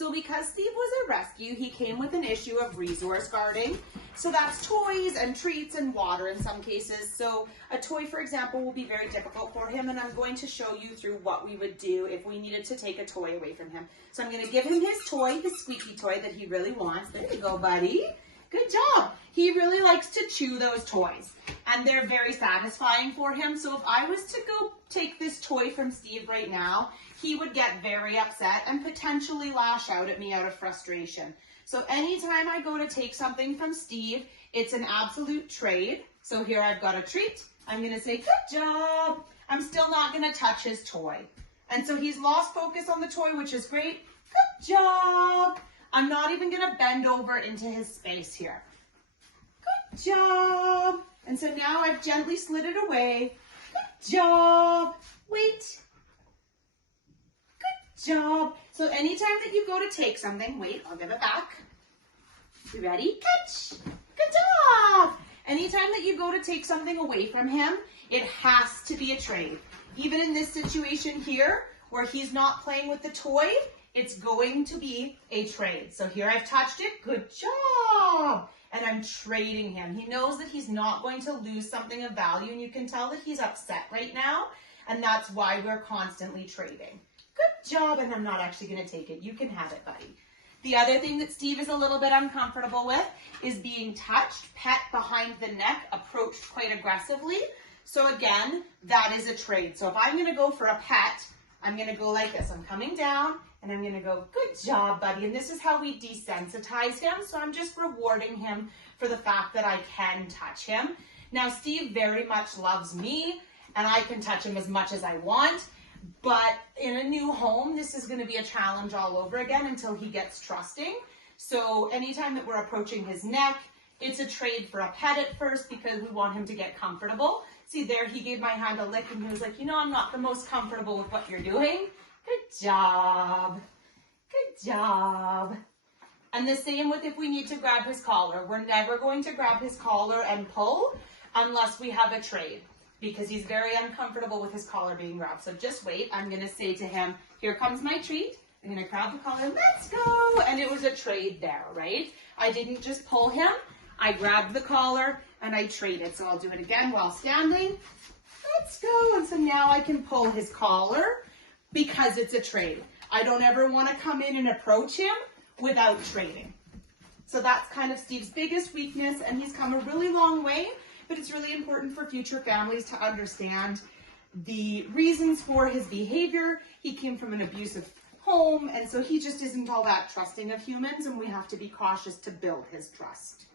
So because Steve was a rescue, he came with an issue of resource guarding. So that's toys and treats and water in some cases. So a toy, for example, will be very difficult for him, and I'm going to show you through what we would do if we needed to take a toy away from him. So I'm going to give him his toy, his squeaky toy that he really wants. There you go, buddy. Good job. He really likes to chew those toys, and they're very satisfying for him. So if I was to go take this toy from Steve right now, he would get very upset and potentially lash out at me out of frustration. So anytime I go to take something from Steve, it's an absolute trade. So here I've got a treat. I'm going to say, good job. I'm still not going to touch his toy. And so he's lost focus on the toy, which is great. Good job. I'm not even going to bend over into his space here. Good job. And so now I've gently slid it away. Good job. Wait. Good job. So anytime that you go to take something, wait, I'll give it back. You ready? Catch. Good job. Anytime that you go to take something away from him, it has to be a trade. Even in this situation here, where he's not playing with the toy, it's going to be a trade. So here I've touched it. Good job. And I'm trading him. He knows that he's not going to lose something of value, and you can tell that he's upset right now, and that's why we're constantly trading. Good job, and I'm not actually going to take it. You can have it, buddy. The other thing that Steve is a little bit uncomfortable with is being touched, pet behind the neck, approached quite aggressively. So again, that is a trade. So if I'm going to go for a pet, I'm going to go like this. I'm coming down, and I'm going to go, good job, buddy. And this is how we desensitize him. So I'm just rewarding him for the fact that I can touch him. Now, Steve very much loves me, and I can touch him as much as I want. But in a new home, this is going to be a challenge all over again until he gets trusting. So anytime that we're approaching his neck, it's a trade for a pet at first because we want him to get comfortable. See there, he gave my hand a lick and he was like, you know, I'm not the most comfortable with what you're doing. Good job. Good job. And the same with if we need to grab his collar. We're never going to grab his collar and pull unless we have a trade, because he's very uncomfortable with his collar being grabbed. So just wait. I'm going to say to him, here comes my treat. I'm going to grab the collar. Let's go. And it was a trade there, right? I didn't just pull him. I grabbed the collar and I traded. So I'll do it again while standing. Let's go. And so now I can pull his collar because it's a trade. I don't ever want to come in and approach him without trading. So that's kind of Steve's biggest weakness, and he's come a really long way. But it's really important for future families to understand the reasons for his behavior. He came from an abusive home, and so he just isn't all that trusting of humans, and we have to be cautious to build his trust.